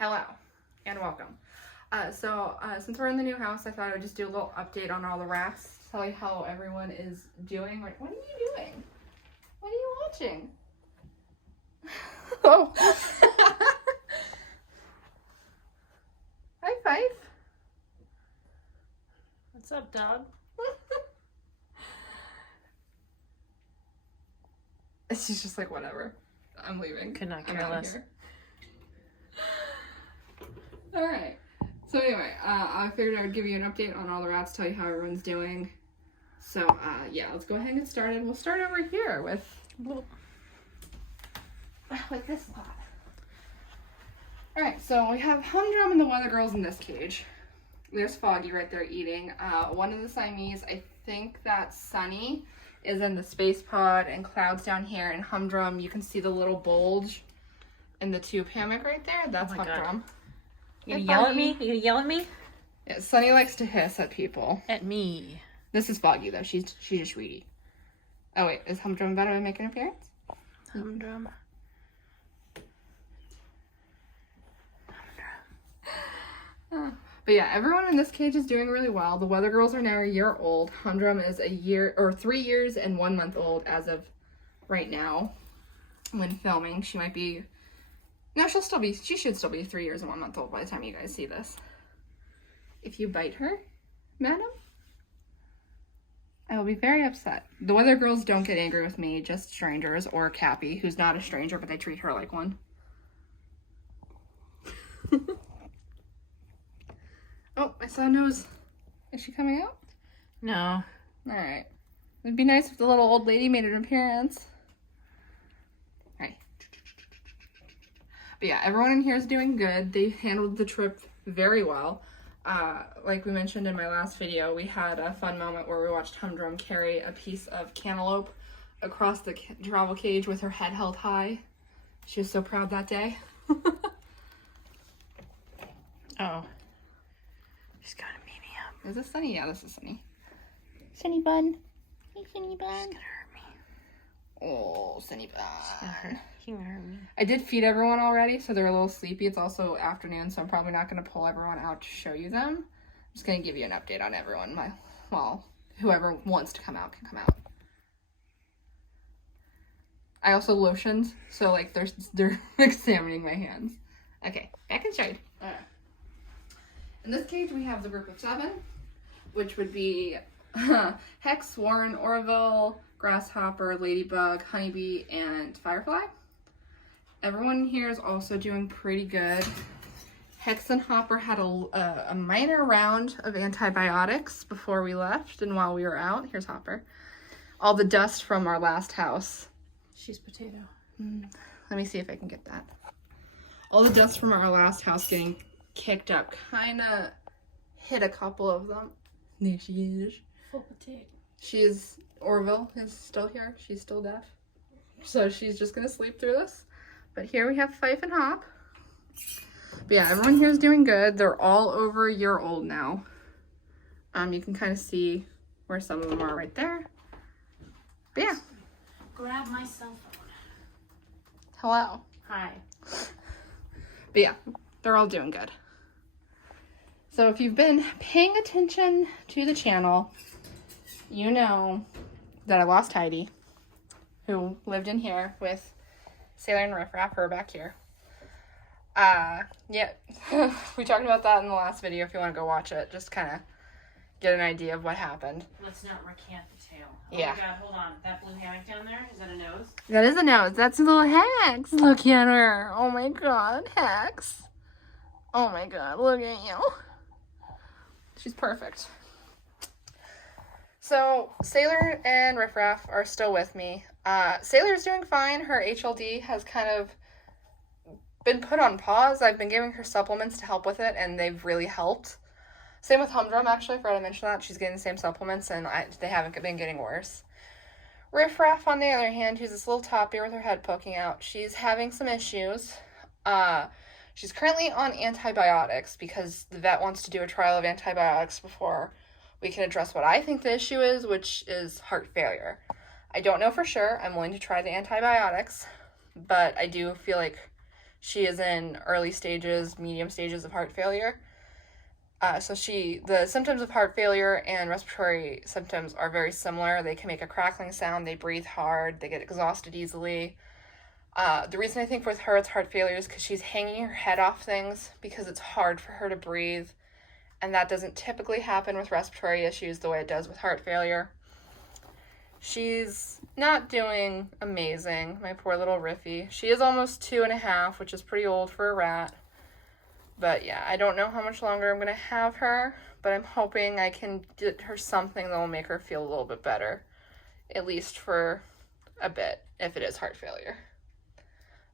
Hello and welcome. Since we're in the new house, I thought I would just do a little update on all the rats, tell you how everyone is doing. What are you doing? What are you watching? Oh. Hi, Fife. What's up, dog? She's just like, whatever. I'm leaving. Could not I'm care out less. here. All right. So anyway, I figured I would give you an update on all the rats, tell you how everyone's doing. So yeah, let's go ahead and get started. We'll start over here with this lot. All right, so we have Humdrum and the Weather Girls in this cage. There's Foggy right there eating. One of the Siamese, I think that's Sunny, is in the space pod, and Cloud's down here, and Humdrum, you can see the little bulge in the tube hammock right there. That's Humdrum. You gonna yell at me? You gonna yell at me? Yeah, Sunny likes to hiss at people. At me. This is Foggy though. She's a sweetie. Oh wait, is Humdrum about to make an appearance? Humdrum. But yeah, everyone in this cage is doing really well. The Weather Girls are now a year old. Humdrum is 3 years and 1 month old as of right now. When filming, she might be. No, she should still be 3 years and 1 month old by the time you guys see this. If you bite her, madam, I will be very upset. The Weather Girls don't get angry with me, just strangers, or Cappy, who's not a stranger, but they treat her like one. Oh, I saw a nose. Is she coming out? No. Alright. It'd be nice if the little old lady made an appearance. Alright. But yeah, everyone in here is doing good. They handled the trip very well. Like we mentioned in my last video, we had a fun moment where we watched Humdrum carry a piece of cantaloupe across the travel cage with her head held high. She was so proud that day. Oh. She's gonna beat me up. Is this Sunny? Yeah, this is Sunny. Sunny bun. Hey, Sunny bun. She's gonna hurt me. Oh, Sunny bun. She's gonna hurt me. I did feed everyone already, so they're a little sleepy. It's also afternoon, so I'm probably not going to pull everyone out to show you them. I'm just going to give you an update on everyone. Whoever wants to come out can come out. I also lotioned, so like they're examining my hands. Okay, back inside. Alright. In this cage, we have the group of 7, which would be Hex, Warren, Orville, Grasshopper, Ladybug, Honeybee, and Firefly. Everyone here is also doing pretty good. Hex and Hopper had a minor round of antibiotics before we left and while we were out. Here's Hopper. All the dust from our last house. She's potato. Let me see if I can get that. All the dust from our last house getting kicked up kind of hit a couple of them. There she is. Full potato. Orville is still here. She's still deaf. So she's just going to sleep through this. But here we have Fife and Hop. But yeah, everyone here is doing good. They're all over a year old now. You can kind of see where some of them are right there. But yeah. Grab my cell phone. Hello. Hi. But yeah, they're all doing good. So if you've been paying attention to the channel, you know that I lost Heidi, who lived in here with Sailor and Riff Raff, her back here. Yeah, we talked about that in the last video if you want to go watch it, just kind of get an idea of what happened. Let's not recant the tale. Oh yeah. My god, hold on. That blue hammock down there, is that a nose? That is a nose. That's a little Hex. Look at her. Oh my god, Hex. Oh my god, look at you. She's perfect. So, Sailor and Riff Raff are still with me. Sailor's doing fine. Her HLD has kind of been put on pause. I've been giving her supplements to help with it, and they've really helped. Same with Humdrum, actually. I forgot to mention that. She's getting the same supplements, and they haven't been getting worse. Riff Raff, on the other hand, who's this little toppy with her head poking out, she's having some issues. She's currently on antibiotics because the vet wants to do a trial of antibiotics before we can address what I think the issue is, which is heart failure. I don't know for sure. I'm willing to try the antibiotics, but I do feel like She is in early stages, medium stages of heart failure. So the symptoms of heart failure and respiratory symptoms are very similar. They can make a crackling sound, they breathe hard, they get exhausted easily. The reason I think with her it's heart failure is because she's hanging her head off things because it's hard for her to breathe. And that doesn't typically happen with respiratory issues the way it does with heart failure. She's not doing amazing, my poor little Riffy. She is almost 2.5, which is pretty old for a rat. But yeah, I don't know how much longer I'm going to have her, but I'm hoping I can get her something that will make her feel a little bit better, at least for a bit, if it is heart failure.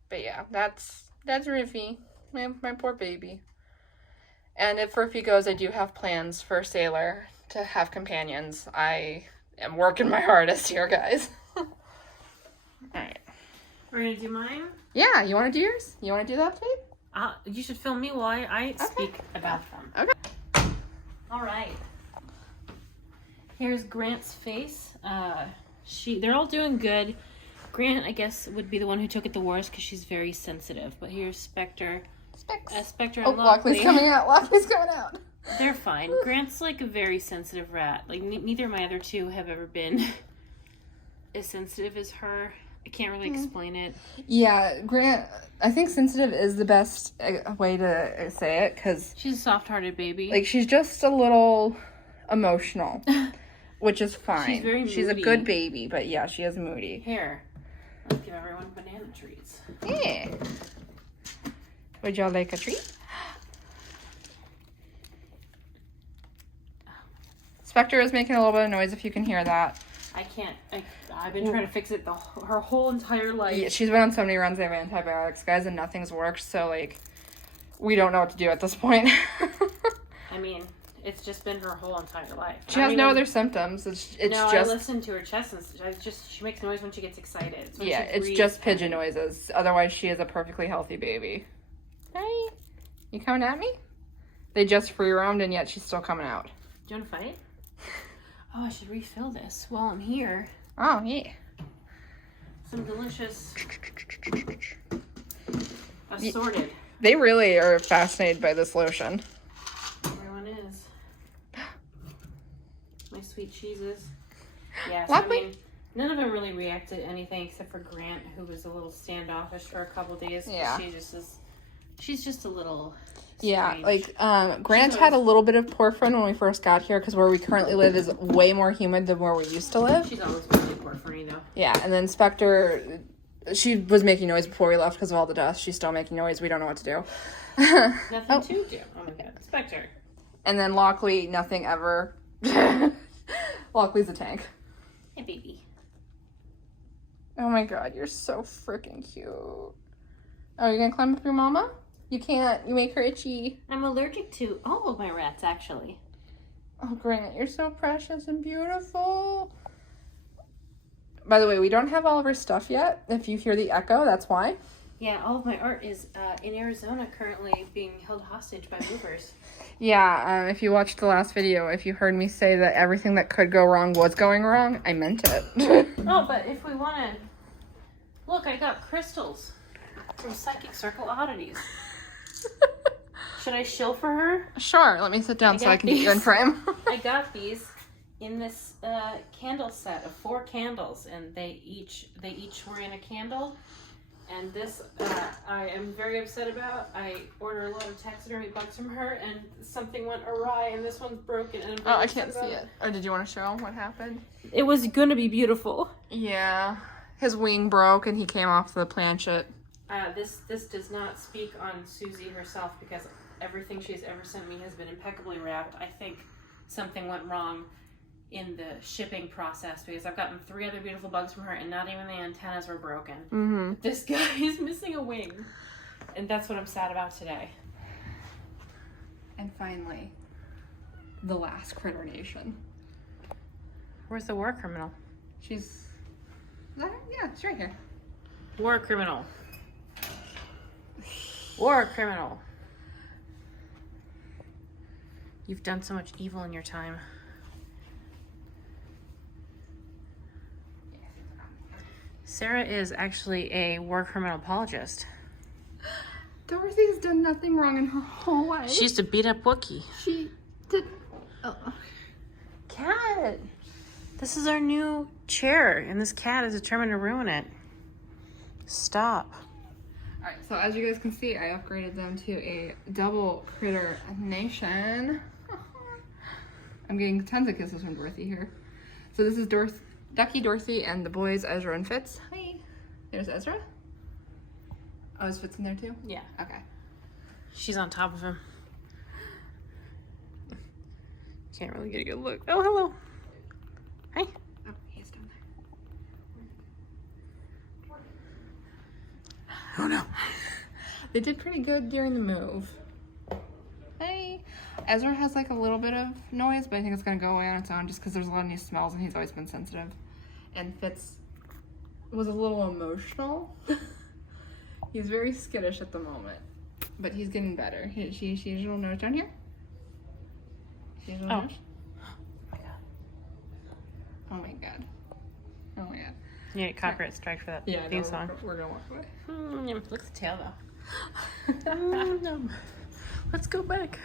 But yeah, that's Riffy, my poor baby. And if Riffy goes, I do have plans for Sailor to have companions. I am working my hardest here, guys. Alright. We're going to do mine? Yeah, you want to do yours? You want to do that, Faith? You should film me while I speak about them. Okay. All right. Here's Grant's face. They're all doing good. Grant, I guess, would be the one who took it the worst because she's very sensitive. But here's Spectre. Spectre and Lockley's coming out. Lockley's coming out. They're fine. Grant's like a very sensitive rat. Like neither of my other two have ever been as sensitive as her. I can't really explain it. Yeah, Grant, I think sensitive is the best way to say it, because she's a soft-hearted baby. Like, she's just a little emotional, which is fine. She's very moody. She's a good baby, but yeah, she is moody. Here, let's give everyone banana treats. Yeah. Would y'all like a treat? Spectre is making a little bit of noise if you can hear that. I can't. I've been trying to fix it her whole entire life. Yeah, she's been on so many runs of antibiotics, guys, and nothing's worked. So, like, we don't know what to do at this point. I mean, it's just been her whole entire life. She has no other symptoms. It's no, just... I listen to her chest, and she makes noise when she gets excited. Yeah, it's just pigeon noises. Otherwise, she is a perfectly healthy baby. Hey, you coming at me? They just free roamed, and yet she's still coming out. Do you want to fight? Oh, I should refill this while I'm here. Oh, yeah. Some delicious assorted. They really are fascinated by this lotion. Everyone is. My sweet cheeses. Yes, Lovely. I mean, none of them really reacted to anything except for Grant, who was a little standoffish for a couple days. Yeah. She's just a little... Yeah, strange. like, Grant had a little bit of porphyrin when we first got here, because where we currently live is way more humid than where we used to live. She's always been really porphyrin, though. Yeah, and then Spectre, she was making noise before we left because of all the dust. She's still making noise. We don't know what to do. Nothing to do. Oh my god. Spectre. And then Lockley, nothing ever. Lockley's a tank. Hey, baby. Oh my god, you're so freaking cute. Oh, you're gonna climb up your mama? You can't. You make her itchy. I'm allergic to all of my rats, actually. Oh, Grant, you're so precious and beautiful. By the way, we don't have all of her stuff yet. If you hear the echo, that's why. Yeah, all of my art is in Arizona currently being held hostage by movers. Yeah, if you watched the last video, if you heard me say that everything that could go wrong was going wrong, I meant it. Oh, but if we want to... Look, I got crystals from Psychic Circle Oddities. Should I shill for her? Sure, let me sit down so I can get you in frame. I got these in this candle set of 4 candles, and they each were in a candle. And this I am very upset about. I order a lot of taxidermy bugs from her, and something went awry, and this one's broken. And I can't see it. Or did you want to show him what happened? It was going to be beautiful. Yeah, his wing broke, and he came off the planchet. This does not speak on Susie herself, because everything she's ever sent me has been impeccably wrapped. I think something went wrong in the shipping process, because I've gotten 3 other beautiful bugs from her, and not even the antennas were broken. Mm-hmm. This guy is missing a wing, and that's what I'm sad about today. And finally, the last critter nation. Where's the war criminal? Yeah, she's right here. War criminal. War criminal. You've done so much evil in your time. Sarah is actually a war criminal apologist. Dorothy's done nothing wrong in her whole life. She used to beat up Wookie. She did. Oh. Cat. This is our new chair, and this cat is determined to ruin it. Stop. Alright, so as you guys can see, I upgraded them to a double critter nation. I'm getting tons of kisses from Dorothy here. So this is Ducky, Dorothy, and the boys, Ezra and Fitz. Hi. There's Ezra. Oh, is Fitz in there too? Yeah. Okay. She's on top of him. Can't really get a good look. Oh, hello. Hi. Oh, he's down there. Oh, no. They did pretty good during the move. Hey. Ezra has like a little bit of noise, but I think it's going to go away on its own just because there's a lot of new smells and he's always been sensitive. And Fitz was a little emotional. He's very skittish at the moment, but he's getting better. She has your little nose down here. She has your little nose. Oh my god. Oh my god. You get copyright strike for that theme song. We're gonna walk away. Look at the tail though. Let's go back.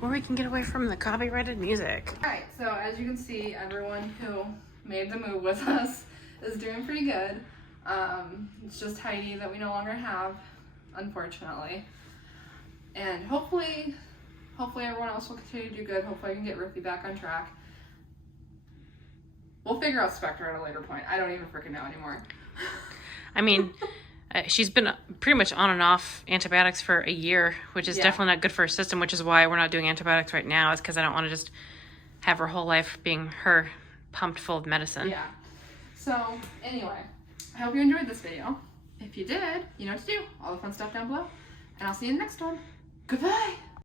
Or we can get away from the copyrighted music. Alright, so as you can see, everyone who made the move with us is doing pretty good. It's just Heidi that we no longer have, unfortunately. And hopefully everyone else will continue to do good. Hopefully I can get Rippy back on track. We'll figure out Spectre at a later point. I don't even freaking know anymore. I mean, she's been pretty much on and off antibiotics for a year, which is definitely not good for her system, which is why we're not doing antibiotics right now, is because I don't want to just have her whole life being her pumped full of medicine. Yeah. So, anyway, I hope you enjoyed this video. If you did, you know what to do. All the fun stuff down below. And I'll see you in the next one. Goodbye!